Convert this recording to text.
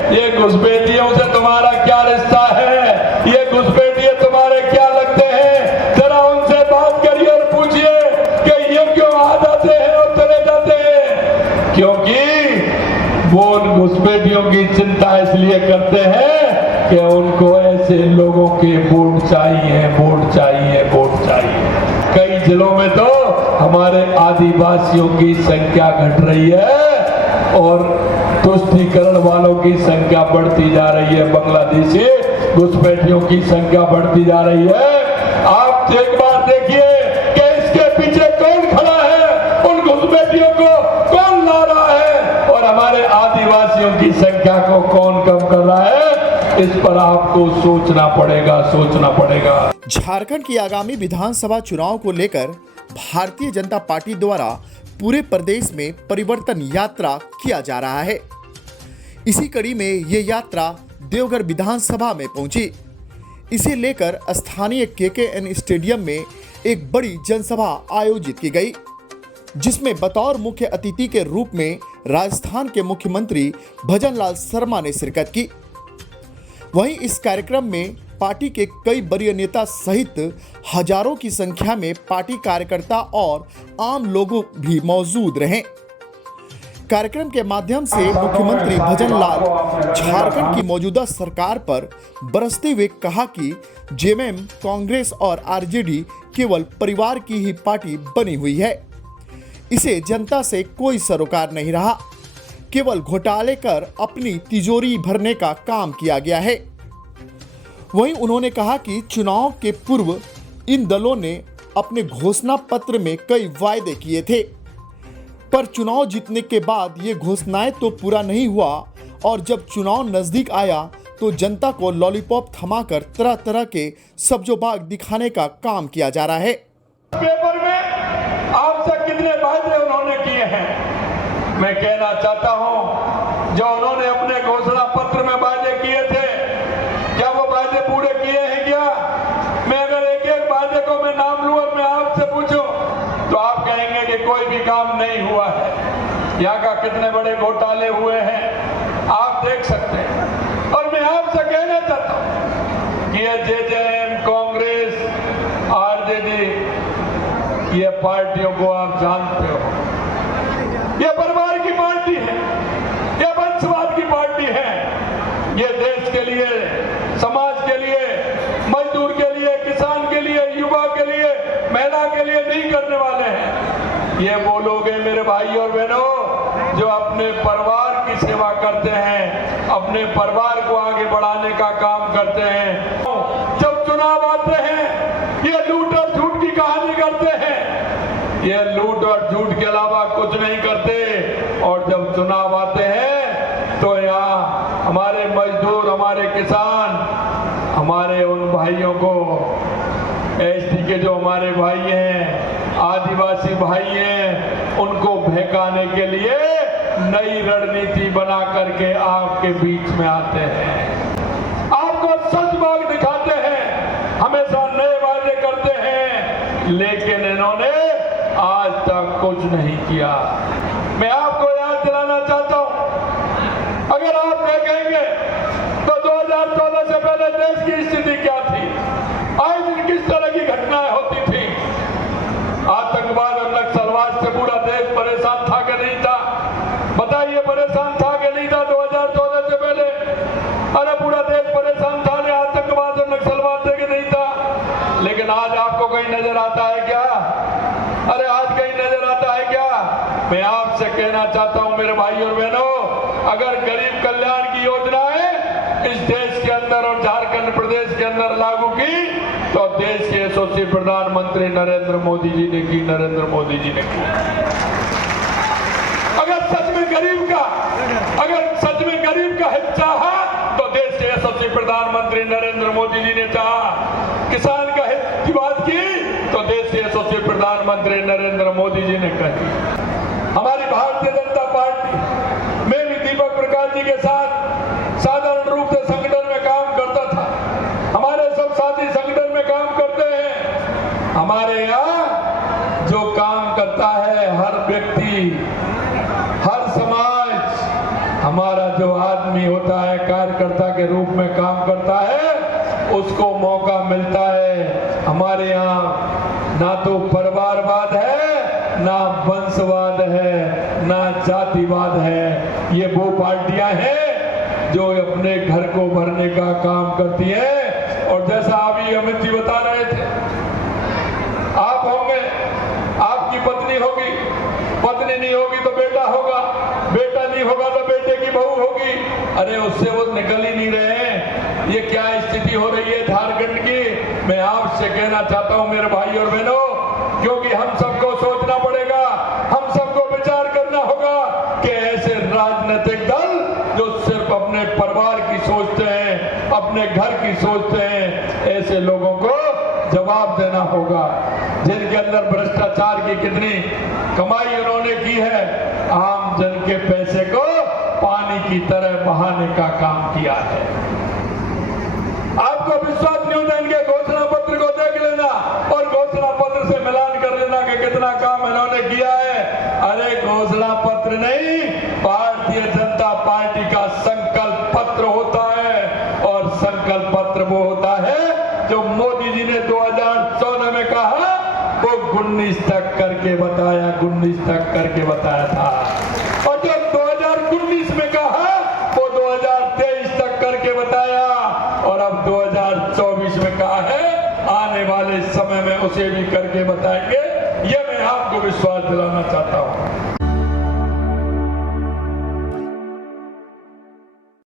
ये घुसपैठियों से तुम्हारा क्या रिश्ता है? ये घुसपैठिए तुम्हारे क्या लगते हैं? जरा उनसे बात करिए और पूछिए कि ये क्यों आ जाते हैं और चले जाते हैं? क्योंकि वो उन घुसपैठियों की चिंता इसलिए करते हैं कि उनको ऐसे लोगों के वोट चाहिए, वोट चाहिए, वोट चाहिए। कई जिलों में तो हमारे आदिवासियों की संख्या घट रही है और तुष्टीकरण वालों की संख्या बढ़ती जा रही है। बांग्लादेशी घुसपैठियों की संख्या बढ़ती जा रही है। आप एक बार देखिए कि इसके पीछे कौन खड़ा है, उन घुसपैठियों को कौन ला रहा है और हमारे आदिवासियों की संख्या को कौन कम कर रहा है। इस पर आपको सोचना पड़ेगा, सोचना पड़ेगा। झारखंड की आगामी विधानसभा चुनाव को लेकर भारतीय जनता पार्टी द्वारा पूरे प्रदेश में परिवर्तन यात्रा किया जा रहा है। इसी कड़ी में ये यात्रा देवघर विधानसभा में पहुंची। इसे लेकर स्थानीय KKN स्टेडियम में एक बड़ी जनसभा आयोजित की गई, जिसमें बतौर मुख्य अतिथि के रूप में राजस्थान के मुख्यमंत्री भजनलाल शर्मा ने शिरकत की। वहीं इस कार्यक्रम में पार्टी के कई वरीय नेता सहित हजारों की संख्या में पार्टी कार्यकर्ता और आम लोग भी मौजूद रहे। कार्यक्रम के माध्यम से मुख्यमंत्री भजनलाल झारखंड की मौजूदा सरकार पर बरसते हुए कहा कि जेएमएम, कांग्रेस और आरजेडी केवल परिवार की ही पार्टी बनी हुई है। इसे जनता से कोई सरोकार नहीं रहा, केवल घोटाले कर अपनी तिजोरी भरने का काम किया गया है। वहीं उन्होंने कहा कि चुनाव के पूर्व इन दलों ने अपने घोषणा पत्र में कई वायदे किए थे, पर चुनाव जीतने के बाद ये घोषणाएं तो पूरा नहीं हुआ और जब चुनाव नजदीक आया तो जनता को लॉलीपॉप थमाकर तरह तरह के सब्जोबाग दिखाने का काम किया जा रहा है। पेपर में आपसे कितने वायदे उन्होंने किए हैं, मैं कहना चाहता हूं, जो उन्होंने अपने घोषणा पत्र में वायदे किए थे, क्या वो वायदे पूरे किए हैं क्या? मैं अगर एक एक वायदे को मैं नाम लूं और मैं आपसे पूछूं तो आप कहेंगे कि कोई भी काम नहीं हुआ है। यहाँ का कितने बड़े घोटाले हुए हैं आप देख सकते हैं। और मैं आपसे कहना चाहता हूं कि ये जेजेएम, कांग्रेस, आरजेडी, ये पार्टियों को आप जानते हो, ये परिवार की पार्टी है, ये वंशवाद की पार्टी है। ये देश के लिए, समाज के लिए, मजदूर के लिए, किसान के लिए, युवा के लिए, महिला के लिए नहीं करने वाले हैं। ये वो लोग हैं मेरे भाई और बहनों जो अपने परिवार की सेवा करते हैं, अपने परिवार को आगे बढ़ाने का काम करते हैं। जब चुनाव आते हैं ये लूट और झूठ की कहानी करते हैं, ये लूट और झूठ के अलावा कुछ नहीं करते। और जब चुनाव आते हैं तो यहाँ हमारे मजदूर, हमारे किसान, हमारे उन भाइयों को, एसटी के जो हमारे भाई हैं, आदिवासी भाई हैं, उनको बहकाने के लिए नई रणनीति बना करके आपके बीच में आते हैं, आपको सच बात दिखाते हैं, हमेशा नए वादे करते हैं, लेकिन इन्होंने आज तक कुछ नहीं किया। मैं आपको याद दिलाना चाहता हूं, अगर आप देखेंगे तो 2014 से पहले देश की स्थिति क्या थी, आए दिन किस तरह की घटनाएं होती थी। आतंकवाद और नक्सलवाद से पूरा देश परेशान था कि नहीं था? बताइए, परेशान था कि नहीं था 2014 से पहले? अरे पूरा देश परेशान था, ने आतंकवाद और नक्सलवाद से कि नहीं था? लेकिन आज आपको कहीं नजर आता है क्या? अरे आज कहीं नजर आता है क्या? मैं आपसे कहना चाहता हूं मेरे भाई और बहनों, अगर गरीब कल्याण की योजनाएं इस देश के अंदर और झारखंड प्रदेश के अंदर लागू की तो देश के यशस्वी प्रधानमंत्री नरेंद्र मोदी जी ने की, नरेंद्र मोदी जी ने की। अगर सच में गरीब का हित चाहा तो देश के यशस्वी प्रधानमंत्री नरेंद्र मोदी जी ने चाहा। किसान का हित की बात की तो देश के यशस्वी प्रधानमंत्री नरेंद्र मोदी जी ने कही। हमारी भारतीय जनता पार्टी, मैं भी दीपक प्रकाश जी के साथ साधारण रूप से संगठन में काम करता था, हमारे सब साथी संगठन में काम करते हैं। हमारे यहाँ जो काम करता है हर व्यक्ति, हर समाज, हमारा जो आदमी होता है, कार्यकर्ता के रूप में काम करता है, उसको मौका मिलता है। हमारे यहाँ ना तो परिवारवाद है, ना वंशवाद है, ना जातिवाद है। ये वो पार्टियां हैं जो अपने घर को भरने का काम करती हैं। और जैसा अभी अमित जी बता रहे थे, आप होंगे, आपकी पत्नी होगी, पत्नी नहीं होगी तो बेटा होगा, बेटा नहीं होगा तो बेटे की बहू होगी। अरे उससे वो निकल ही नहीं रहे हैं। ये क्या स्थिति हो रही है झारखंड की। मैं आपसे कहना चाहता हूं मेरे भाई और बहनों, क्योंकि हम सबको सोचना पड़ेगा, हम सबको विचार करना होगा कि ऐसे राजनीतिक दल जो सिर्फ अपने परिवार की सोचते हैं, अपने घर की सोचते हैं, ऐसे लोगों को जवाब देना होगा। जिनके अंदर भ्रष्टाचार की कितनी कमाई उन्होंने की है, आम जन के पैसे को पानी की तरह बहाने का काम किया है। आपको विश्वास नहीं होता, इनके घोषणा पत्र को देख लेना और घोषणा पत्र से मिलान कर लेना कि कितना काम इन्होंने किया है। अरे घोषणा पत्र नहीं, भारतीय जनता पार्टी का संकल्प पत्र होता है। और संकल्प पत्र वो होता है जो मोदी जी ने 2014 में कहा, वो 19 तक करके बताया, 19 तक करके बताया था। और जब 2019 में कहा, वो 2023 तक करके बताया। और अब 2024 में कहा है, आने वाले समय में उसे भी करके बताएंगे। ये मैं आपको विश्वास दिलाना चाहता हूं।